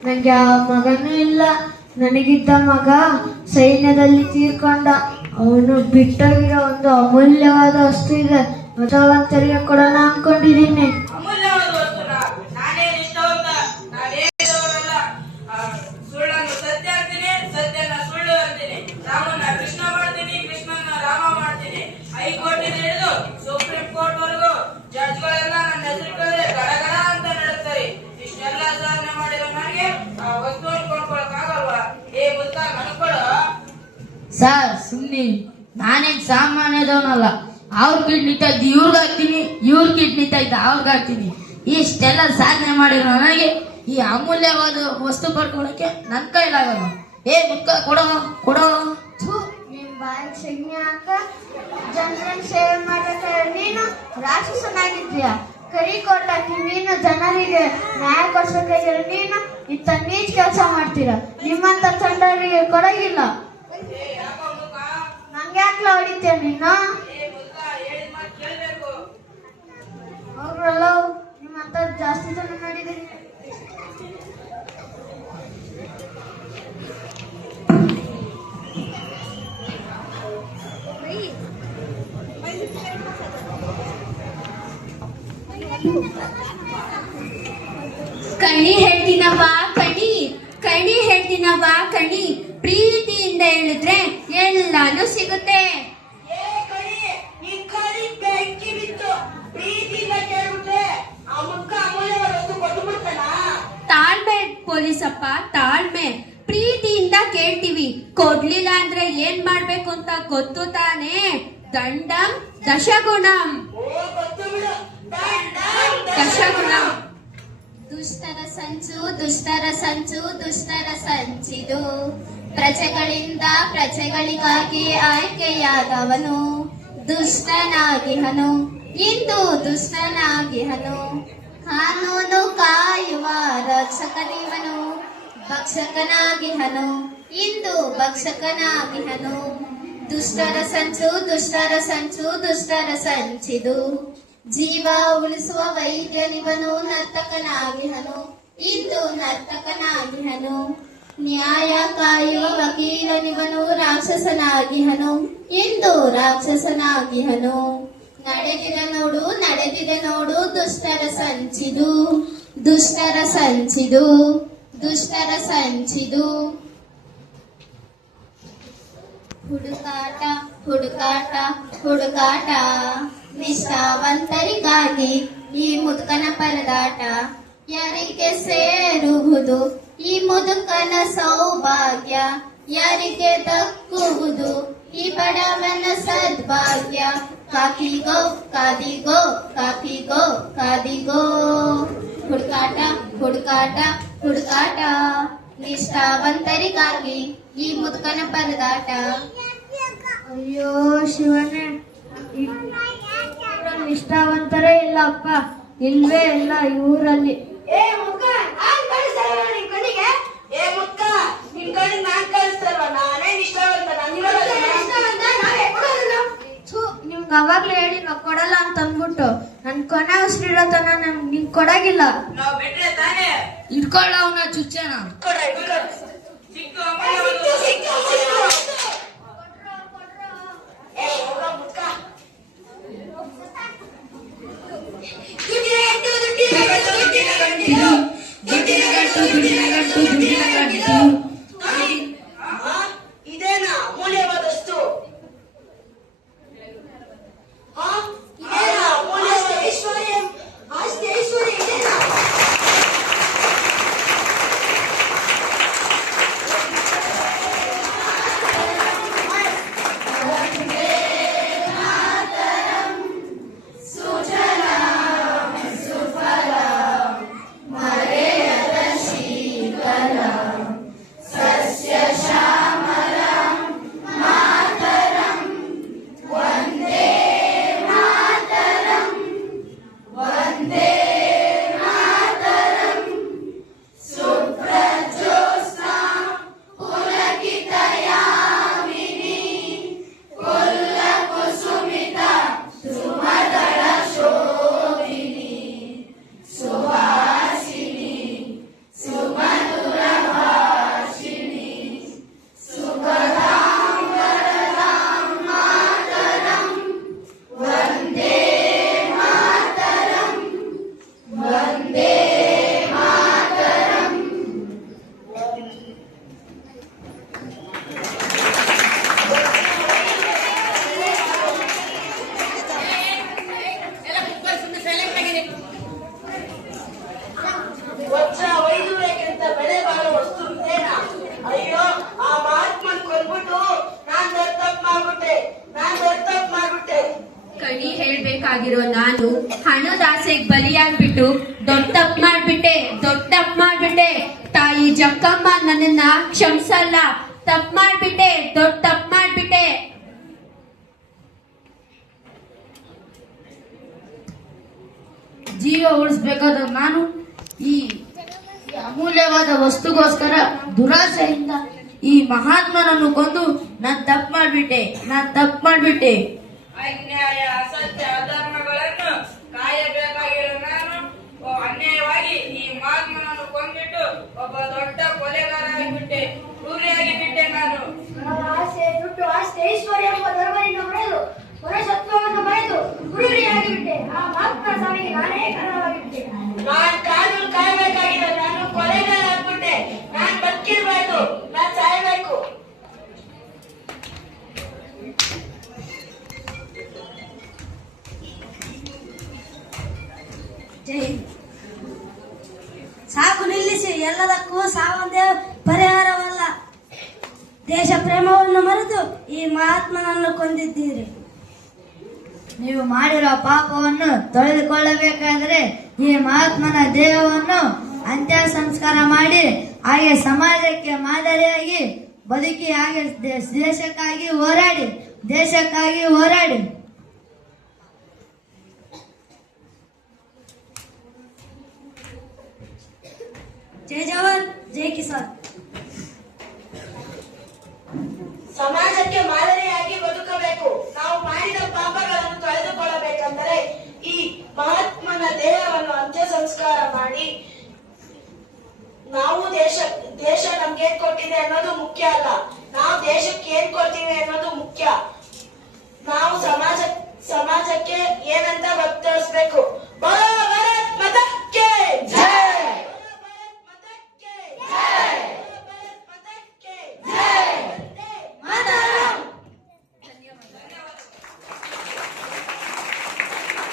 ನನಗೆ ಆ ಮಗನೂ ಇಲ್ಲ. ನನಗಿದ್ದ ಮಗ ಸೈನ್ಯದಲ್ಲಿ ತೀರ್ಕೊಂಡ. ಅವನು ಬಿಟ್ಟೋಗಿರೋ ಒಂದು ಅಮೂಲ್ಯವಾದ ವಸ್ತು ಇದೆ, ಅದವಂತರಿಗೆ ಕೊಡೋಣ ಅನ್ಕೊಂಡಿದ್ದೀನಿ. ಸುಪ್ರೀಂ ಕೋರ್ಟ್ ವರೆಗೂ ಜಡ್ಜ್ಗಳೆಲ್ಲ ನನ್ನ ಹೆಸರು ಕೇಳಿದ್ರೆ ಗಡಗಡ ಅಂತ ನಡುತ್ತಾರೆ. ಇಷ್ಟೆಲ್ಲ ಸಾಧನೆ ಮಾಡಿರೋ ನನಗೆ ಆ ವಸ್ತುವನ್ನು ಕೊಂಡ್ಕೊಳಕ್ಕಾಗಲ್ವಾ? ಏ ಮುತ್ತ ನನ್ಕೊಡು. ಸರ್ ಸುಮ್ಮನೆ, ನಾನೇನ್ ಸಾಮಾನ್ಯದವನಲ್ಲ. ಅವ್ರ ಕಿಡ್ನಿ ತೆಗ್ದು ಇವ್ರಿಗಾಗ್ತೀನಿ, ಇವ್ರ ಕಿಡ್ನಿ ತೆಗ್ದು ಅವ್ರಿಗಾಗ್ತೀನಿ. ಇಷ್ಟೆಲ್ಲ ಸಾಧನೆ ಮಾಡಿರೋ ನನಗೆ ಈ ಅಮೂಲ್ಯವಾದ ವಸ್ತು ಪಡ್ಕೊಳಕ್ಕೆ ನನ್ನ ಕೈಲಾಗಲ್ಲ. ಏ ಮುಕ್ಕ ಕೊಡೋ ಕೊಡೋ. ನಿಮ್ ಬಾಯಿಗೆ ಸೆಗಣಿ ಹಾಕ ಜನರನ್ನ ಸೇವೆ ಮಾಡಕ್ಕೆ ನೀನು ರಾಕ್ಷಸನಾಗಿದ್ದೀಯ. ಕರಿ ಕೊಟ್ಟ ನೀನು ಜನರಿಗೆ ನ್ಯಾಯ ಕೊಡ್ಸಕ್ಕಾಗಿರೋ ನೀನು ಇಂಥ ನೀಚ್ ಕೆಲಸ ಮಾಡ್ತೀರ. ನಿಮ್ಮಂತ ತಂಡರಿಗೆ ಕೊಡಗಿಲ್ಲ. ನಂಗೆ ಯಾಕ್ಲ ಹೊಡಿತೀಯ ನೀನು? ಅವ್ರಲ್ಲ ನಿಮ್ಮಂತ ಜಾಸ್ತಿ ಜನ ಮಾಡಿದೀನಿ. ಕಣಿ ಹೇಳ್ತೀನವ್ವ ಕಣಿ, ಕಣಿ ಹೇಳ್ತೀನವ್ವ ಕಣಿ. ಪ್ರೀತಿಯಿಂದ ಹೇಳಿದ್ರೆ ಎಲ್ಲಾನು ಸಿಗುತ್ತೆ. ತಾಳ್ಮೆ ಪೊಲೀಸಪ್ಪ, ತಾಳ್ಮೆ. ಪ್ರೀತಿಯಿಂದ ಕೇಳ್ತೀವಿ, ಕೊಡ್ಲಿಲ್ಲ ಅಂದ್ರೆ ಏನ್ ಮಾಡ್ಬೇಕು ಅಂತ ಗೊತ್ತು ತಾನೇ. ದಂಡಂ ದಶಗುಣಂ, ದಶಗುಣಂ. ದುಷ್ಟರ ಸಂಚು, ದುಷ್ಟರ ಸಂಚು, ದುಷ್ಟರ ಸಂಚಿದು. ಪ್ರಜೆಗಳಿಂದ ಪ್ರಜೆಗಳಿಗಾಗಿ ಆಯ್ಕೆಯಾದವನು ದುಷ್ಟನಾಗಿಹನು, ಇಂದು ದುಷ್ಟನಾಗಿಹನು. ಕಾನೂನು ಕಾಯುವ ರಕ್ಷಕನಿವನು ಭಕ್ಷಕನಾಗಿಹನು, ಇಂದು ಭಕ್ಷಕನಾಗಿಹನು. ದುಷ್ಟರ ಸಂಚು, ದುಷ್ಟರ ಸಂಚು, ದುಷ್ಟರ ಸಂಚಿದು. ಜೀವ ಉಳಿಸುವ ವೈದ್ಯನಿವನು ನರ್ತಕನಾಗಿಹನು, ಇಂದು ನರ್ತಕನಾಗಿಹನು. ನ್ಯಾಯ ಕಾಯುವ ವಕೀಲನಿವನು ರಾಕ್ಷಸನಾಗಿಹನು, ಇಂದು ರಾಕ್ಷಸನಾಗಿಹನು. ನಡೆದಿದೆ ನೋಡು, ನಡೆದಿದೆ ನೋಡು ದುಷ್ಟರ ಸಂಚಿದು, ದುಷ್ಟರ ಸಂಚಿದು, ದುಷ್ಟರ ಸಂಚಿದು. ಹುಡುಕಾಟ ಹುಡುಕಾಟ ಹುಡುಕಾಟ, ನಿಷ್ಠಾವಂತರಿಗಾಗಿ ಈ ಮುದುಕನ ಪರದಾಟ. ಯಾರಿಗೆ ಸೇರುವುದು ಈ ಮುದುಕನ ಸೌಭಾಗ್ಯ, ಯಾರಿಗೆ ದಕ್ಕುವುದು ಈ ಬಡವನ ಸದ್ಭಾಗ್ಯ. ಕಾಕಿಗೋ ಕಾದಿಗೋ, ಕಾಕಿಗೋ ಕಾದಿಗೋ. ಹುಡುಕಾಟ ಹುಡುಕಾಟ ಹುಡುಕಾಟ, ನಿಷ್ಠಾವಂತರಿಗಾಗಿ ಈ ಮುದುಕನ ಪರದಾಟ. ಅಯ್ಯೋ ಶಿವನೇ, ನಿಷ್ಠಾವಂತರೇ ಇಲ್ಲ ಅಪ್ಪ, ಇಲ್ವೇ ಇಲ್ಲ ಈ ಊರಲ್ಲಿ. ನಿಮ್ಗೆ ಅವಾಗ್ಲೇ ಹೇಳಿ ನಾವು ಕೊಡಲ್ಲ ಅಂತ ಅಂದ್ಬಿಟ್ಟು ನನ್ ಕೊನೆ ಉಸಿರಿರೋ ತನ ನಿಂಗೆ ಕೊಡಗಿಲ್ಲ. ಇಟ್ಕೊಳ್ಳ ಅವನ ಚುಚ್ಚನ. ಇದೇನಾ ಅಮೂಲ್ಯವಾದ ವಸ್ತು? ಮರೆಯದ ಶ್ರೀಕರ ಆಸೆಗೆ ಬಲಿಯಾಗ್ಬಿಟ್ಟು ದೊಡ್ಡ ತಪ್ಪು ಮಾಡ್ಬಿಟ್ಟೆ ತಾಯಿ ಜಕ್ಕಮ್ಮ ನನ್ನನ್ನ ಕ್ಷಮಿಸಲ್ಲ. ತಪ್ಪು ಮಾಡ್ಬಿಟ್ಟೆ, ದೊಡ್ಡ ತಪ್ಪು ಮಾಡ್ಬಿಟ್ಟೆ. ಜೀವ ಉಳಿಸ್ಬೇಕಾದ ನಾನು ಈ ಅಮೂಲ್ಯವಾದ ವಸ್ತುಗೋಸ್ಕರ ದುರಾಸೆಯಿಂದ ಈ ಮಹಾತ್ಮನನ್ನು ಕೊಂದು ನಾನು ತಪ್ಪು ಮಾಡ್ಬಿಟ್ಟೆ. ಅನ್ಯಾಯ, ಅಸತ್ಯ, ಅಧರ್ಮಗಳನ್ನು ಕಾಯಬೇಕಾಗಿರೋ ನಾನು ಅನ್ಯಾಯವಾಗಿ ಈ ಮಹಾತ್ಮನನ್ನು ಕೊಂದ್ಬಿಟ್ಟು ಒಬ್ಬ ದೊಡ್ಡ ಕೊಲೆಗಾರ ಆಗಿಬಿಟ್ಟೆ, ಕ್ರೂರಿಯಾಗಿಬಿಟ್ಟೆ ನಾನು. ಆಸೆ, ದುಡ್ಡು, ಆಸ್ತಿ, ಐಶ್ವರ್ಯ ಎಂಬ ಧರ್ಮದಿಂದ ಹೊಡೆದು ಪುರುಷತ್ವವನ್ನು ಮರೆತು ಕ್ರೂರಿಯಾಗಿಬಿಟ್ಟೆ. ಆ ಮಾತ್ರ ಸಾವಿಗೆ ನಾನೇ ಕಾರಣವಾಗಿಬಿಟ್ಟೆ. ನಾನು ಕಾನೂನು ಕಾಯಬೇಕಾಗಿದೆ, ನಾನು ಕೊಲೆಗಾರ ಆಗ್ಬಿಟ್ಟೆ. ನಾನು ಬದುಕಿರ್ಬೇಕು, ನಾನು ಸಾಯಬೇಕು. ಸಾಕು ನಿಲ್ಲಿಸಿ, ಎಲ್ಲದಕ್ಕೂ ಸಾವೊಂದೇ ಪರಿಹಾರವಲ್ಲ. ದೇಶ ಪ್ರೇಮವನ್ನು ಮರೆತು ಈ ಮಹಾತ್ಮನನ್ನು ಕೊಂದಿದ್ದೀರಿ. ನೀವು ಮಾಡಿರೋ ಪಾಪವನ್ನು ತೊಳೆದುಕೊಳ್ಳಬೇಕಾದರೆ ಈ ಮಹಾತ್ಮನ ದೇಹವನ್ನು ಅಂತ್ಯ ಸಂಸ್ಕಾರ ಮಾಡಿ ಹಾಗೆ ಸಮಾಜಕ್ಕೆ ಮಾದರಿಯಾಗಿ ಬದುಕಿ ಹಾಗೆ ದೇಶಕ್ಕಾಗಿ ಹೋರಾಡಿ. ಜೈ ಜವಾನ್, ಜೈ ಕಿಸಾನ್. ಸಮಾಜಕ್ಕೆ ಮಾದರಿಯಾಗಿ ಬದುಕಬೇಕು. ನಾವು ಮಾಡಿದ ಪಾಪಗಳನ್ನು ತೊಳೆದುಕೊಳ್ಳಬೇಕೆಂದರೆ ಈ ಮಹಾತ್ಮನ ದೇಹವನ್ನು ಅಂತ್ಯ ಸಂಸ್ಕಾರ ಮಾಡಿ ನಾವು ದೇಶ ನಮ್ಗೆ ಏನ್ ಕೊಟ್ಟಿದೆ ಅನ್ನೋದು ಮುಖ್ಯ ಅಲ್ಲ, ನಾವು ದೇಶಕ್ಕೆ ಏನ್ ಕೊಡ್ತೀವಿ ಅನ್ನೋದು ಮುಖ್ಯ. ನಾವು ಸಮಾಜಕ್ಕೆ ಏನಂತ ವರ್ತಿಸಬೇಕು,